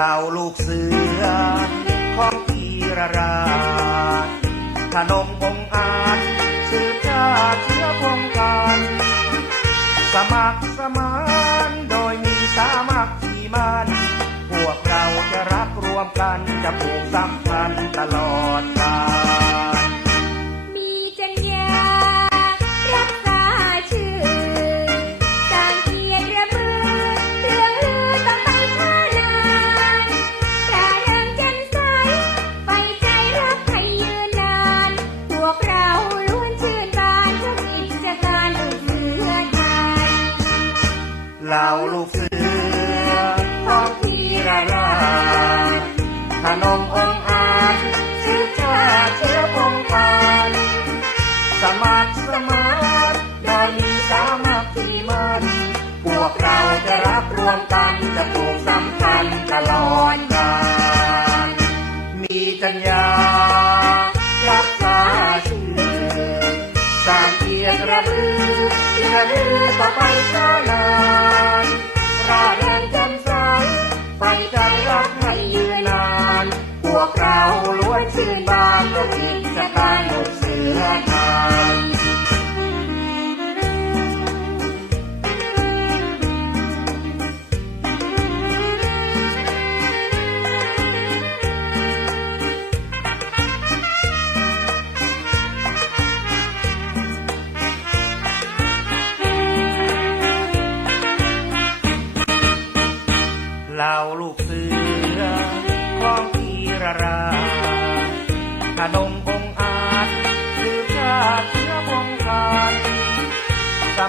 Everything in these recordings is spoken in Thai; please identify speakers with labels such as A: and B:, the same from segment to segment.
A: เหล่าลูกเสือ ของพีรราชขนมองอาจสืบชาติเชื้อคงกันสมัครสมานโดยมีสามัคคีมันพวกเราจะรักรวมกันจะผูกสัมพันธ์ตลอดกาล
B: ว
A: มกันจะผูกสัมพันธ์ตลอดกาลมีจัญญารักษาชื่อสร้างเกียรติระลือระลือต่อไปช้านานราเริงจ่มใสไฟใจรักให้ยืนนาน พวกเราล้วนชื่นบานด้วยกิจการลูกเสือไทยเหล่า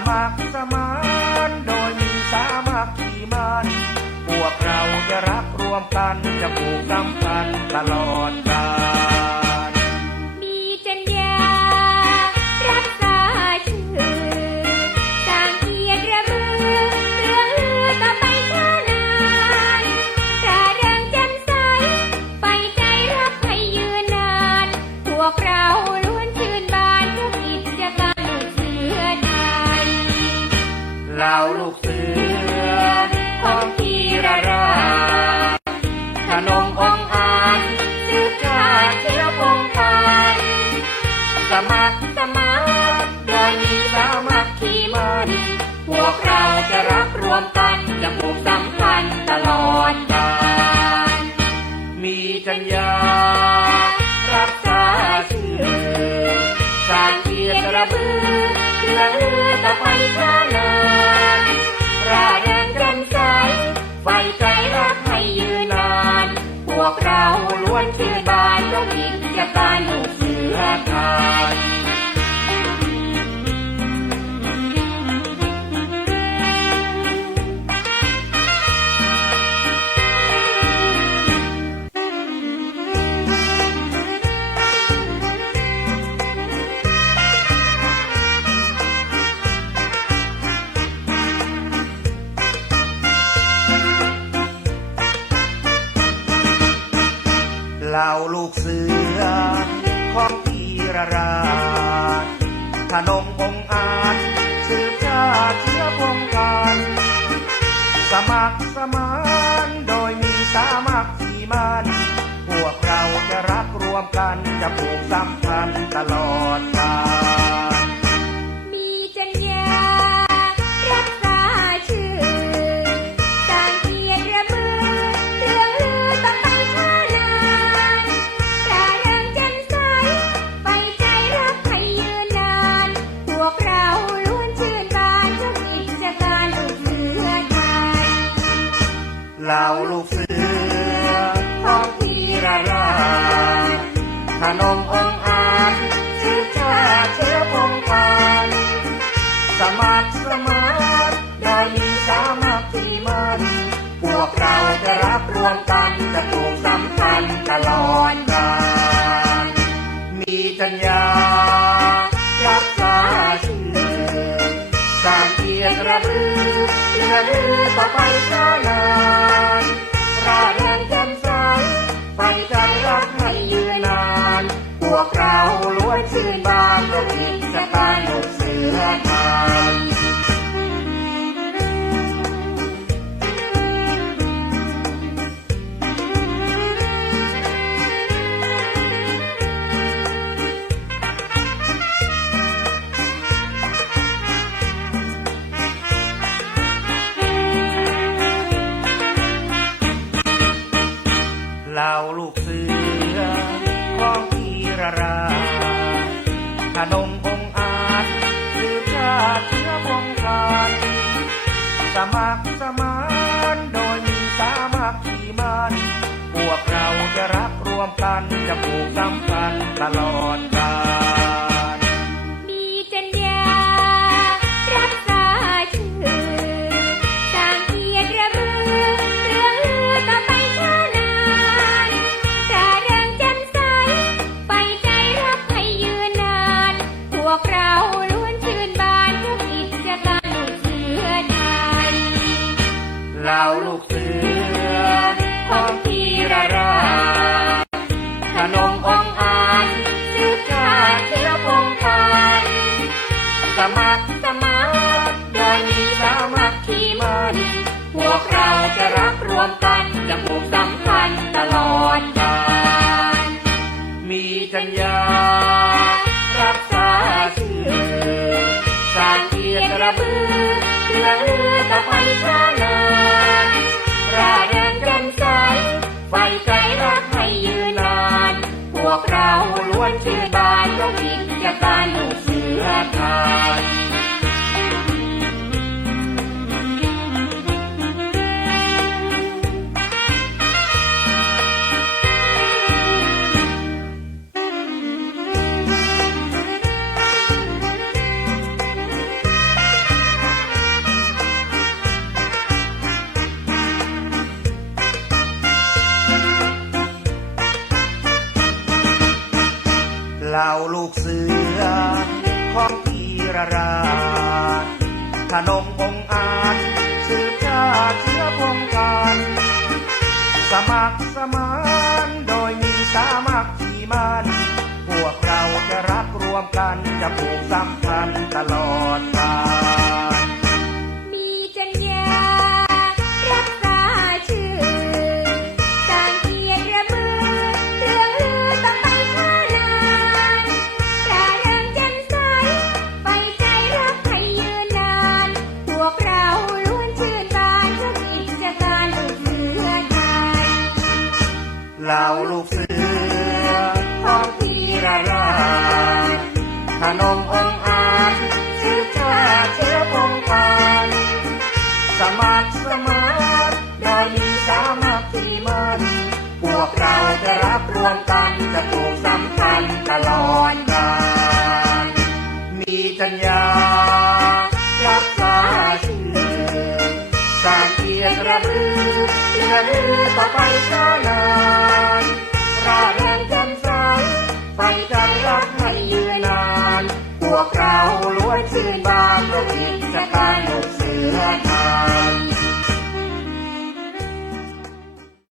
A: มัครสมานโดยมีสามัคคีมันพวกเราจะรักรวมกันจะผูกสัมพันธ์ตลอดกาล
B: วกเราล้วนชื่นบานย
A: ก็มีจะตารลูกเสือไทย อของพีระราชขนมองอาจสืบชาติเชื้อพงกันสมัครสมานโดยมีสามัคคีมันพวกเราจะรักรวมกันจะผูกสัมพันธ์ตลอด ล่า
B: ลูกเสือ
A: ของพีระราชขนมองค์อาจสืบชาเชื้อพงกันสมัครสมานโดยมีสามัคคีมันพวกเราจะรักรวมกันจะผูกสัมพันธ์ตลอดกาลมีจัญญารักษาชื่อสร้าง รติระลือระลือต่อไปช้านานร่าเริงแจ่มใสไปใจรักให้ยืนนาน พวกเราล้วนชื่นบานด้วยกิจกายลูก
B: เสือไทย
A: กันจะผูกสัมพันธ์ตลอดกาล มีจัญญา รักษาชื่อสาเกียรติระบือเรืองลือต่อไปชาลานราเริงแจ่มใสไฟใจรักให้ยืนนาน พวกเราล้วนชื่อบานยกกิจกายลูก ระราขนมองอาจสืบชาติเชื้อพงศ์กันสมัครสมานโดยมีสามัคคีมันพวกเราจะรักรวมกันจะผูกสัมพันธ์ตลอด สมานโดยมีสามัคคีมันพวกเราจะรักรวมกันจะผูกสัมพันธ์ตลอดกาลมีจัญญารักษาชื่อสร้างเกียรติระบือเพื่อลือต่อไปชานานราเริงแจ่มใสไฟใจรักให้ยืนนาน พวกเราล้วนชื่นบานด้วยกิจการลูกเสือไทย